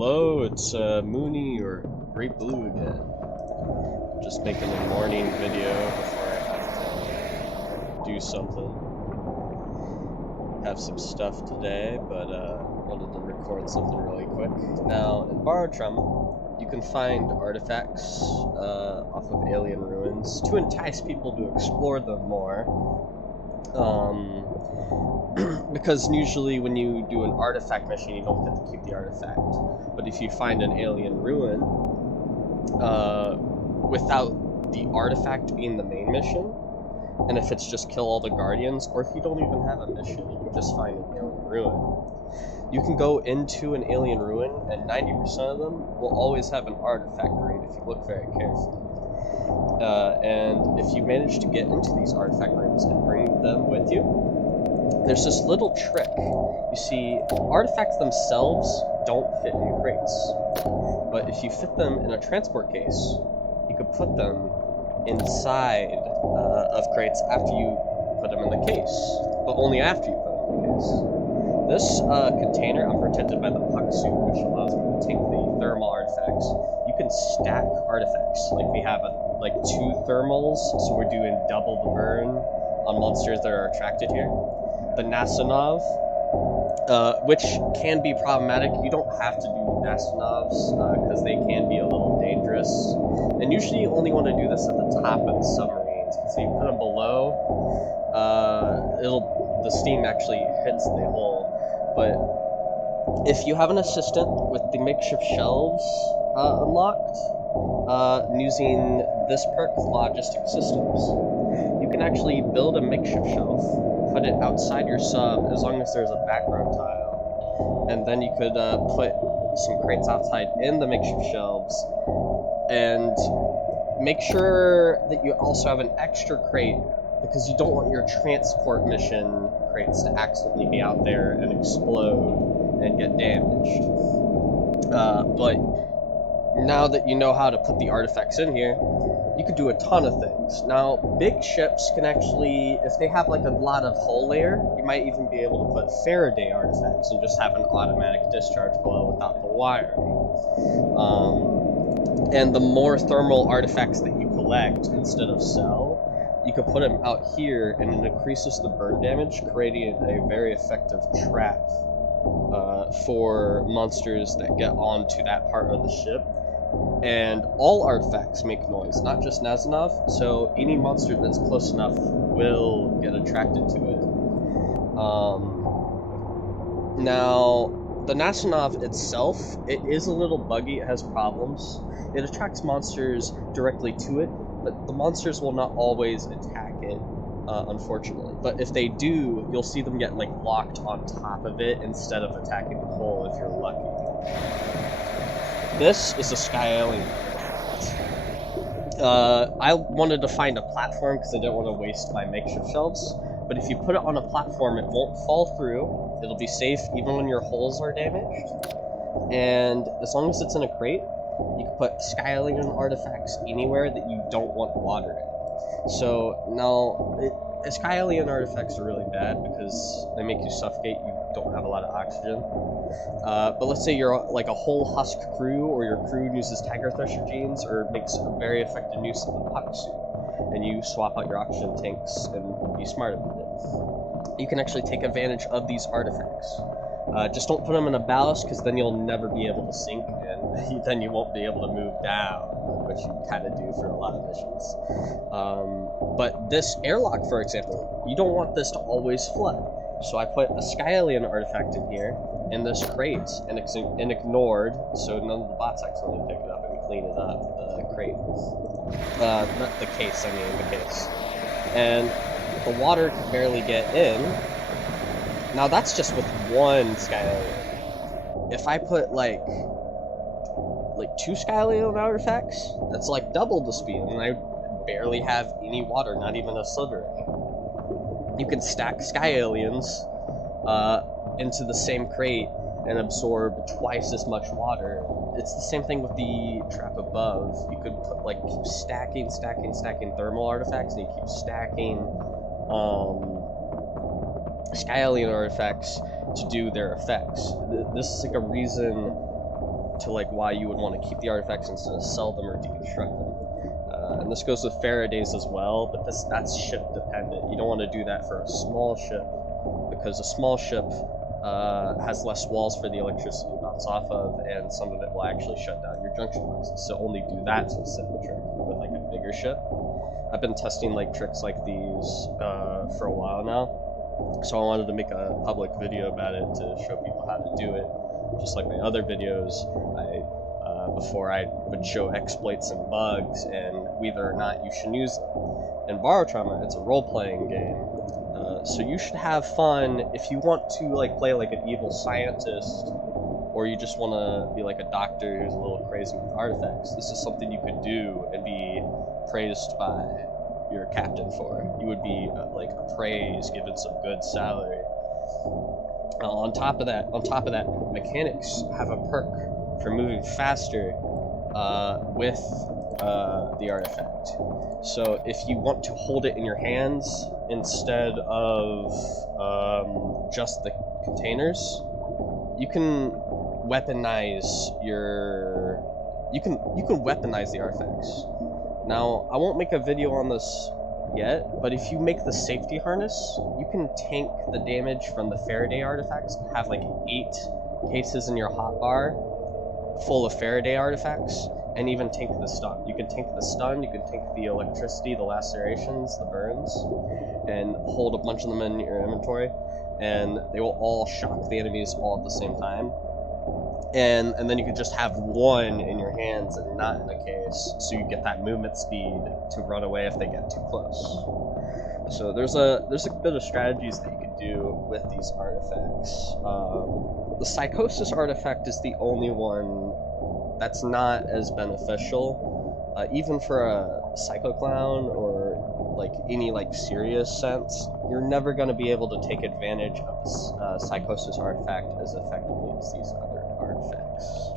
Hello, it's Mooney or Great Blue again. Just making a morning video before I have to do something. Have some stuff today, but wanted to record something really quick. Now, in barotrauma, you can find artifacts off of alien ruins to entice people to explore them more. Because usually when you do an artifact mission, you don't get to keep the artifact. But if you find an alien ruin, without the artifact being the main mission, and if it's just kill all the guardians, or if you don't even have a mission, you can just find an alien ruin. You can go into an alien ruin, and 90% of them will always have an artifact room if you look very carefully. And if you manage to get into these artifact rooms and bring them with you, there's this little trick. You see, artifacts themselves don't fit in crates, but if you fit them in a transport case, you could put them inside of crates after you put them in the case, but only after you put them in the case. This container, I'm protected by the puck suit, which allows me to take the thermal artifacts. You can stack artifacts, like we have like 2 thermals, so we're doing double the burn on monsters that are attracted here. The Nasanov, which can be problematic. You don't have to do Nasanovs, because they can be a little dangerous. And usually you only want to do this at the top of the submarines, because if you put them below, the steam actually hits the hull. But if you have an assistant with the makeshift shelves unlocked, using this perk with logistic systems, you can actually build a makeshift shelf, put it outside your sub as long as there's a background tile, and then you could put some crates outside in the makeshift shelves, and make sure that you also have an extra crate, because you don't want your transport mission crates to accidentally be out there and explode and get damaged. But now that you know how to put the artifacts in here, you could do a ton of things. Now, big ships can actually, if they have like a lot of hull layer, you might even be able to put Faraday artifacts and just have an automatic discharge below without the wiring. And the more thermal artifacts that you collect instead of sell, you could put them out here, and it increases the burn damage, creating a very effective trap for monsters that get onto that part of the ship. And all artifacts make noise, not just Nasanov, so any monster that's close enough will get attracted to it. Now, the Nasanov itself, it is a little buggy, it has problems. It attracts monsters directly to it, but the monsters will not always attack it, unfortunately. But if they do, you'll see them get like locked on top of it instead of attacking the hull if you're lucky. This is a Sky Alien. I wanted to find a platform because I didn't want to waste my makeshift shelves, but if you put it on a platform, it won't fall through, it'll be safe even when your hulls are damaged, and as long as it's in a crate, you can put Sky Alien artifacts anywhere that you don't want water in. So now, Sky Alien artifacts are really bad because they make you suffocate, you don't have a lot of oxygen. But let's say you're like a whole husk crew, or your crew uses Tiger Thresher genes, or makes a very effective use of the puck suit, and you swap out your oxygen tanks and be smart about it. You can actually take advantage of these artifacts. Just don't put them in a ballast, because then you'll never be able to sink, and then you won't be able to move down, which you kind of do for a lot of missions. But this airlock, for example, you don't want this to always flood. So I put a Sky Alien artifact in here, in this crate, and it's ignored, so none of the bots accidentally pick it up and clean it up, the crate. Not the case, I mean the case. And the water can barely get in. Now that's just with one Sky Alien. If I put like 2 Sky Alien artifacts, that's like double the speed, and I barely have any water, not even a sliver. You can stack Sky Aliens into the same crate and absorb twice as much water. It's the same thing with the trap above. You could put, like, keep stacking thermal artifacts, and you keep stacking Sky Alien artifacts to do their effects. This is like a reason to like why you would want to keep the artifacts instead of sell them or deconstruct them. And this goes with Faraday's as well, but that's ship dependent. You don't want to do that for a small ship, because a small ship has less walls for the electricity to bounce off of, and some of it will actually shut down your junction boxes. So only do that specific trick with like a bigger ship. I've been testing like tricks like these for a while now, so I wanted to make a public video about it to show people how to do it. Just like my other videos, before I would show exploits and bugs and whether or not you should use them. In Barotrauma, it's a role-playing game, so you should have fun. If you want to like play like an evil scientist, or you just want to be like a doctor who's a little crazy with artifacts, this is something you could do and be praised by your captain for. You would be like appraised, given some good salary. On top of that, mechanics have a perk for moving faster with the artifact. So if you want to hold it in your hands instead of just the containers, you can weaponize weaponize the artifacts. Now, I won't make a video on this yet, but if you make the safety harness, you can tank the damage from the Faraday artifacts and have like 8 cases in your hotbar full of Faraday artifacts, and even tank the stun. You can tank the stun, you can tank the electricity, the lacerations, the burns, and hold a bunch of them in your inventory, and they will all shock the enemies all at the same time. And then you can just have one in your hands and not in a case, so you get that movement speed to run away if they get too close. So there's a bit of strategies that you can do with these artifacts. The Psychosis artifact is the only one that's not as beneficial, even for a Psycho Clown or like any like serious sense. You're never going to be able to take advantage of the Psychosis artifact as effectively as these other artifacts.